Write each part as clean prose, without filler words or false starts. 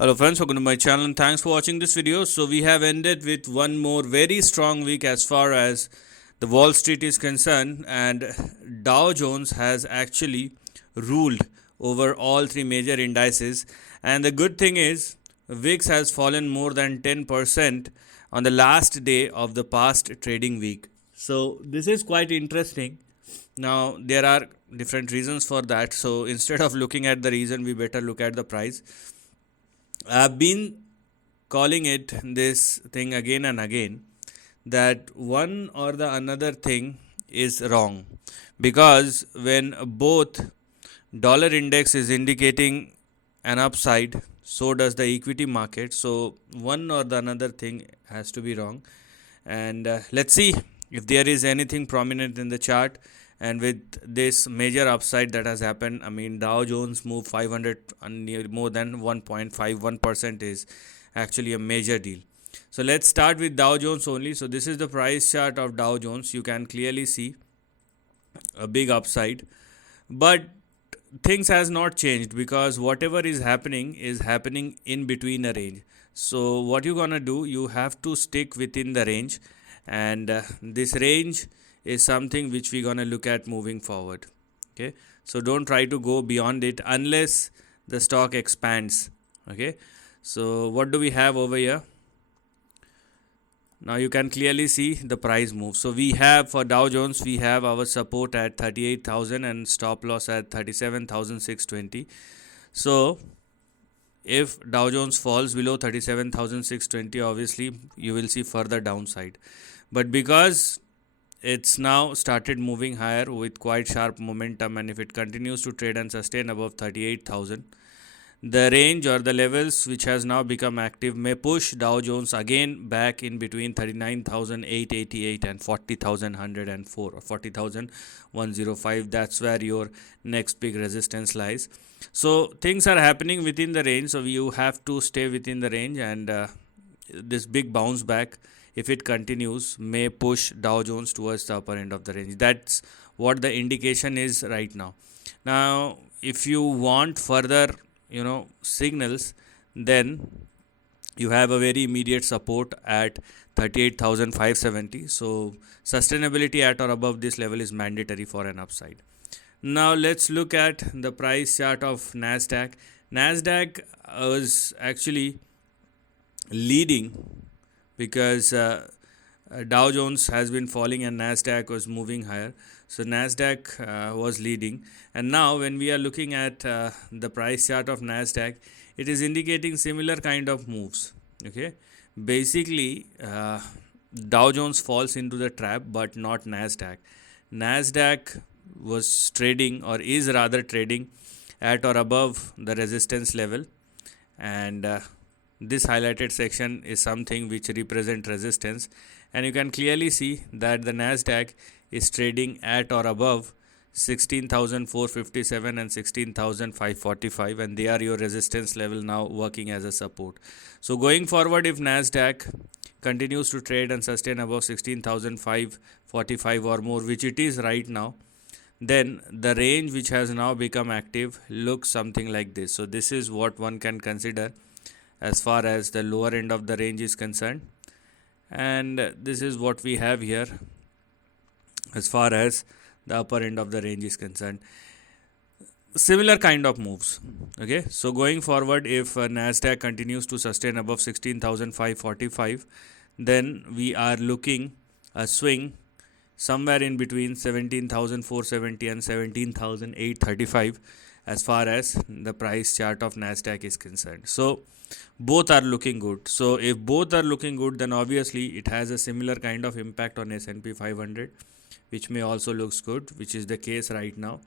Hello friends, welcome to my channel and thanks for watching this video. So we have ended with one more very strong week as far as the Wall Street is concerned, and Dow Jones has actually ruled over all three major indices. And the good thing is VIX has fallen more than 10% on the last day of the past trading week. So this is quite interesting. Now there are different reasons for that. So instead of looking at the reason, we better look at the price. I've been calling it this thing again and again that one or the another thing is wrong, because when both dollar index is indicating an upside, so does the equity market. So one or the another thing has to be wrong. And let's see if there is anything prominent in the chart. And with this major upside that has happened, I mean, Dow Jones moved 500 and more than 1.51% is actually a major deal. So let's start with Dow Jones only. So this is the price chart of Dow Jones. You can clearly see a big upside, but things has not changed, because whatever is happening in between a range. So what you're gonna do, you have to stick within the range, and this range is something which we're gonna look at moving forward. Okay, so don't try to go beyond it unless the stock expands. Okay, so what do we have over here? Now you can clearly see the price move. So we have, for Dow Jones, we have our support at 38,000 and stop loss at 37,620. So if Dow Jones falls below 37,620, obviously you will see further downside. But because it's now started moving higher with quite sharp momentum, and if it continues to trade and sustain above 38,000, the range or the levels which has now become active may push Dow Jones again back in between 39,888 and 40,104 or 40,105. That's where your next big resistance lies. So things are happening within the range, so you have to stay within the range, and this big bounce back, if it continues, may push Dow Jones towards the upper end of the range. That's what the indication is right now. Now if you want further signals, then you have a very immediate support at 38,570. So sustainability at or above this level is mandatory for an upside. Now let's look at the price chart of Nasdaq was actually leading, because Dow Jones has been falling and Nasdaq was moving higher. So Nasdaq was leading, and now when we are looking at the price chart of Nasdaq, it is indicating similar kind of moves. Okay, basically Dow Jones falls into the trap, but not Nasdaq. Nasdaq was trading, or is rather trading, at or above the resistance level, and this highlighted section is something which represents resistance, and you can clearly see that the Nasdaq is trading at or above 16,457 and 16,545, and they are your resistance level, now working as a support. So going forward, if Nasdaq continues to trade and sustain above 16,545 or more, which it is right now, then the range which has now become active looks something like this. So this is what one can consider as far as the lower end of the range is concerned, and this is what we have here as far as the upper end of the range is concerned. Similar kind of moves. Okay, so going forward, if Nasdaq continues to sustain above 16,545, then we are looking a swing somewhere in between 17,470 and 17,835 as far as the price chart of Nasdaq is concerned. So both are looking good. So if both are looking good, then obviously it has a similar kind of impact on S&P 500, which may also looks good, which is the case right now.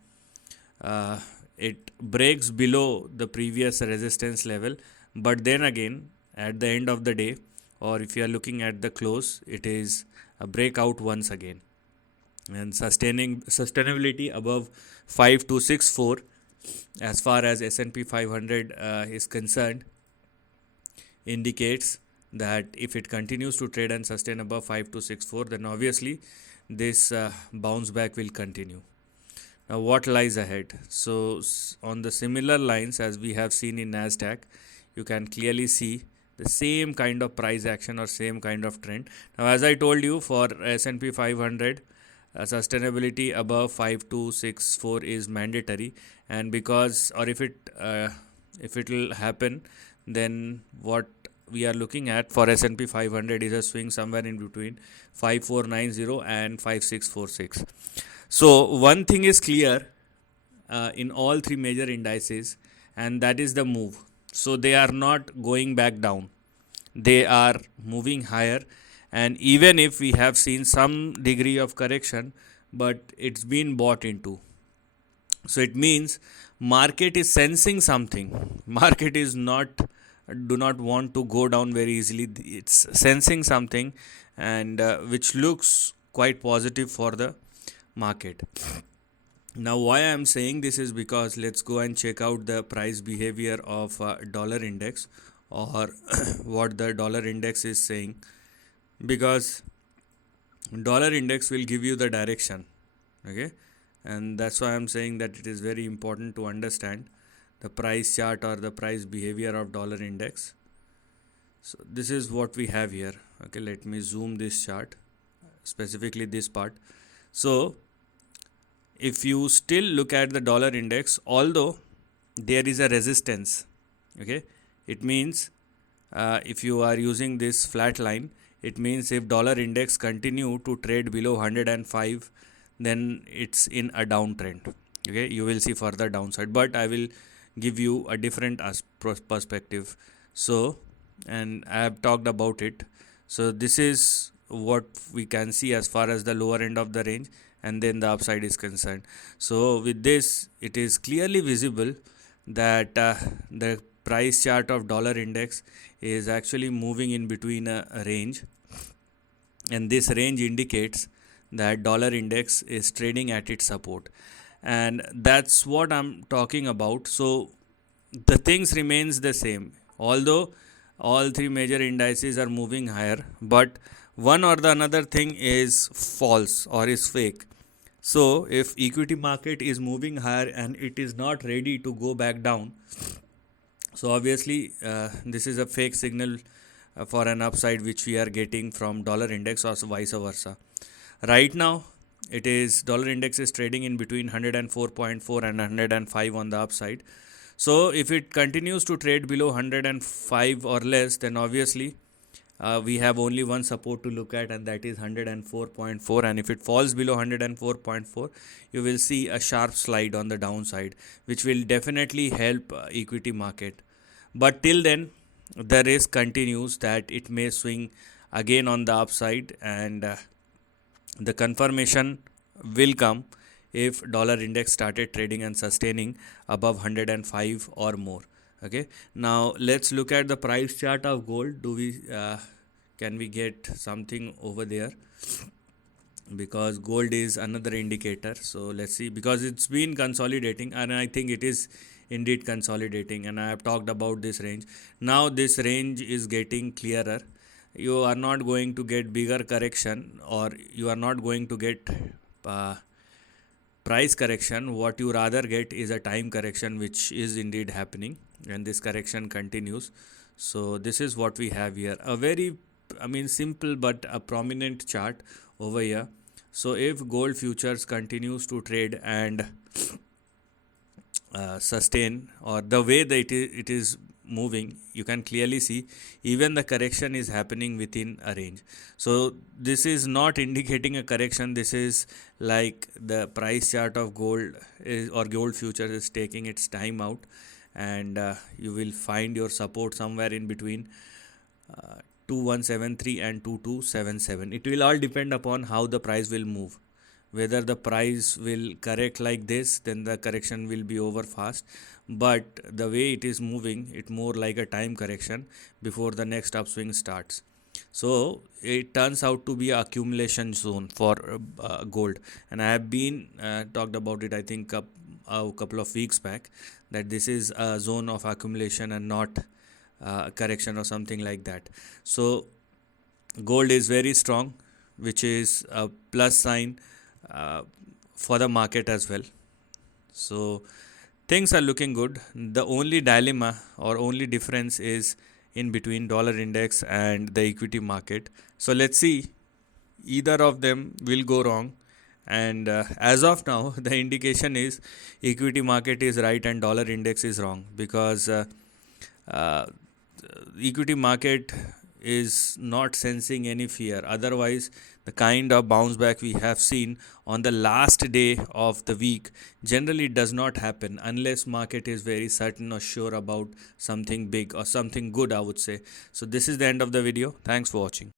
It breaks below the previous resistance level, but then again at the end of the day, or if you are looking at the close, it is a breakout once again, and sustainability above 5264 as far as S&P 500 is concerned indicates that if it continues to trade and sustain above 5264, then obviously this bounce back will continue. Now what lies ahead? So on the similar lines as we have seen in Nasdaq, you can clearly see the same kind of price action or same kind of trend. Now, as I told you, for S&P 500, sustainability above 5264 is mandatory, and because, or if it will happen, then what we are looking at for S&P 500 is a swing somewhere in between 5490 and 5646. So one thing is clear in all three major indices, and that is the move. So they are not going back down, they are moving higher. And even if we have seen some degree of correction, but it's been bought into, so it means market is sensing something. Market is not, do not want to go down very easily. It's sensing something, and which looks quite positive for the market. Now, why I am saying this is because let's go and check out the price behavior of dollar index, or what the dollar index is saying, because dollar index will give you the direction. Okay, and that's why I'm saying that it is very important to understand the price chart or the price behavior of dollar index. So this is what we have here. Okay, let me zoom this chart, specifically this part. So if you still look at the dollar index, although there is a resistance, okay, it means if you are using this flat line, it means if dollar index continue to trade below 105, then it's in a downtrend. Okay, you will see further downside, but I will give you a different perspective. So, and I have talked about it. So this is what we can see as far as the lower end of the range, and then the upside is concerned. So with this, it is clearly visible that the price chart of dollar index is actually moving in between a range, and this range indicates that dollar index is trading at its support, and that's what I'm talking about. So the things remains the same, although all three major indices are moving higher, but one or the another thing is false or is fake. So if equity market is moving higher and it is not ready to go back down, so obviously this is a fake signal for an upside which we are getting from dollar index, or vice versa. Right now it is, dollar index is trading in between 104.4 and 105 on the upside. So if it continues to trade below 105 or less, then obviously we have only one support to look at, and that is 104.4. And if it falls below 104.4, you will see a sharp slide on the downside, which will definitely help equity market. But till then, the risk continues that it may swing again on the upside, and the confirmation will come if dollar index started trading and sustaining above 105 or more. Okay, now let's look at the price chart of gold. Do we can we get something over there, because gold is another indicator. So let's see, because it's been consolidating, and I think it is indeed consolidating, and I have talked about this range. Now this range is getting clearer. You are not going to get bigger correction, or you are not going to get price correction. What you rather get is a time correction, which is indeed happening, and this correction continues. So this is what we have here, a very, I mean, simple but a prominent chart over here. So if gold futures continues to trade and sustain, or the way that it is moving, you can clearly see even the correction is happening within a range. So this is not indicating a correction. This is like the price chart of gold is, or gold futures is taking its time out, and you will find your support somewhere in between 2173 and 2277. It will all depend upon how the price will move. Whether the price will correct like this, then the correction will be over fast. But the way it is moving, it more like a time correction before the next upswing starts. So it turns out to be an accumulation zone for gold, and I have been talked about it, I think a couple of weeks back, that this is a zone of accumulation and not correction or something like that. So gold is very strong, which is a plus sign for the market as well. So things are looking good. The only dilemma or only difference is in between dollar index and the equity market. So let's see, either of them will go wrong. And as of now, the indication is equity market is right and dollar index is wrong, because uh, equity market is not sensing any fear. Otherwise, the kind of bounce back we have seen on the last day of the week generally does not happen unless market is very certain or sure about something big or something good, I would say. So this is the end of the video. Thanks for watching.